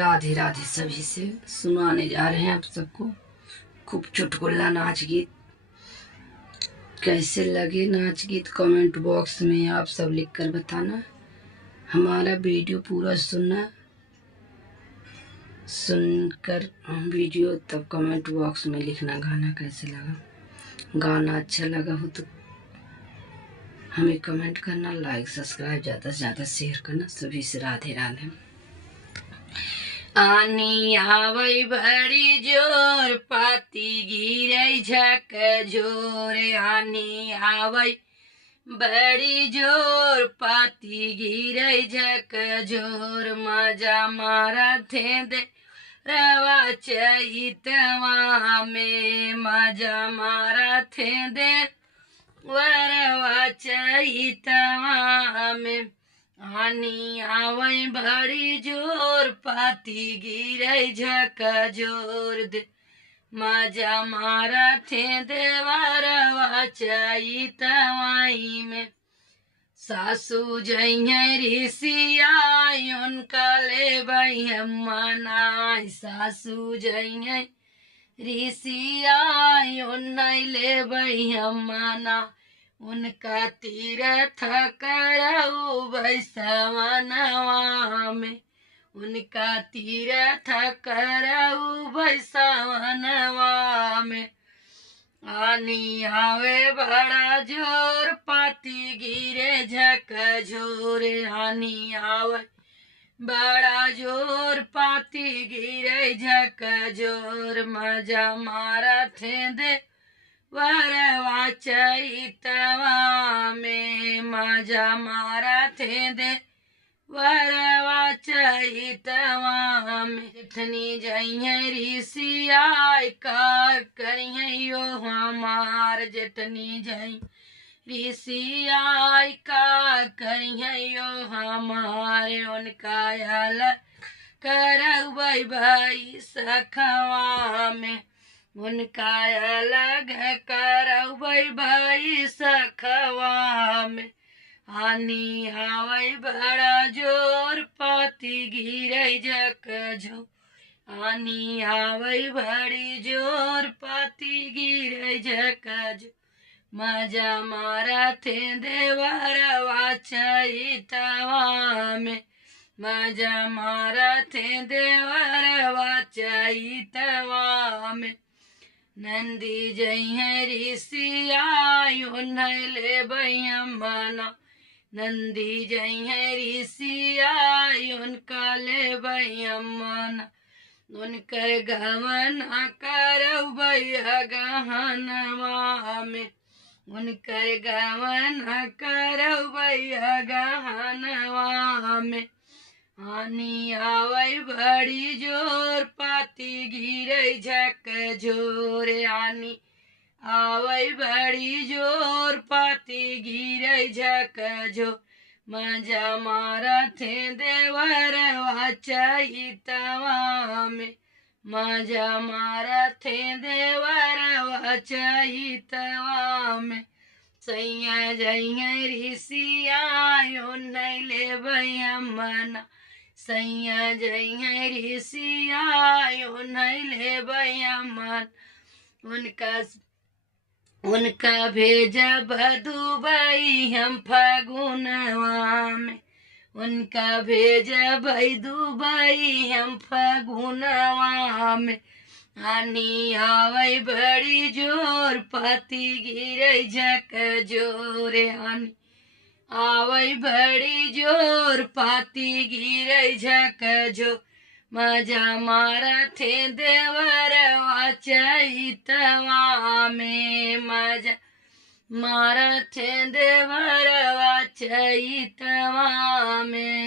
राधे राधे सभी से सुनाने जा रहे हैं आप सबको खूब चुटकुला नाच गीत। कैसे लगे नाच गीत कमेंट बॉक्स में आप सब लिखकर बताना। हमारा वीडियो पूरा सुनकर वीडियो तब कमेंट बॉक्स में लिखना गाना कैसे लगा। गाना अच्छा लगा हो तो हमें कमेंट करना, लाइक सब्सक्राइब ज़्यादा से ज़्यादा शेयर करना। सभी से राधे राधे। आनी आवै बड़ी जोर पाती गिरै झक जोर। आनी आवै बड़ी जोर पाती गिरै झक जोर। मजा मारा थे दे रवा चैतवा में। मजा मारा थे दे वरवा चैतवा में। आनी आवै बड़ी जोर पाती गिरै झक जोर। दे मजा मारा थे देवरवा चैतवाई में। सासू जइयै ऋषियाई उनका लेबै मनाई। सासू जइयै ऋषियाई उन्नै लेबै मना। उनका तीर्थ करऊ वैसवनवा में। उनका तीर्थ करऊ वैसवनवा में। आनी आवे बड़ा जोर पाती गिरे झक जोर। आनी आवे बड़ा जोर पाती गिरे झक जोर। मजा मारा थे दे वरवा चैतवा में। मजा मारा थे दे वरवा चैतवा में। जेठनी जइयै ऋषियाई का करियै यो हमार। जेठनी जइ ऋषियाई का करियै यो हमार। उनका अलग करबै भाई सखवा में। उनका अलग करबै भाई सखवा में। आनी आवै बड़ा जोर पाती गिरै झक जोर। आनी आवै बड़ी जोर पाती गिरै झक जोर। मजा मारा थे देवरवा चैतवा में। मजा मारा थे देवरवा चैतवा में। नंदी जइयै ऋषियाई उन्नै लेबै मना। नंदी जइयै ऋषियाई उनका लेबै मना। उनकर गहना करबै गहनवा में। उनकर गहना करबै गहनवा में। आनी आवै बड़ी जोर पाती गिरै झक जोर। आनी आवै बड़ी जोर पाती गिरै झक जोर। मजा मारा थे देवरवा चैतवा में। मजा मारा थे देवरवा चैतवा में। सैया जइयै ऋषियाई उन्नै लेबै मना। सैया जइयै ऋषियाई उन्नै लेबै मना। उनका भेजब दुबई हम फगुनवा में। उनका भेजब दुबई हम फगुनवा में। आनी आवै बड़ी जोर पाती गिरै झक जोर। आनी आवै बड़ी जोर पाती गिरै झक जोर। मजा मारा थे देवरवा चैतवा में। मजा मारा थे देवरवा चैतवा में।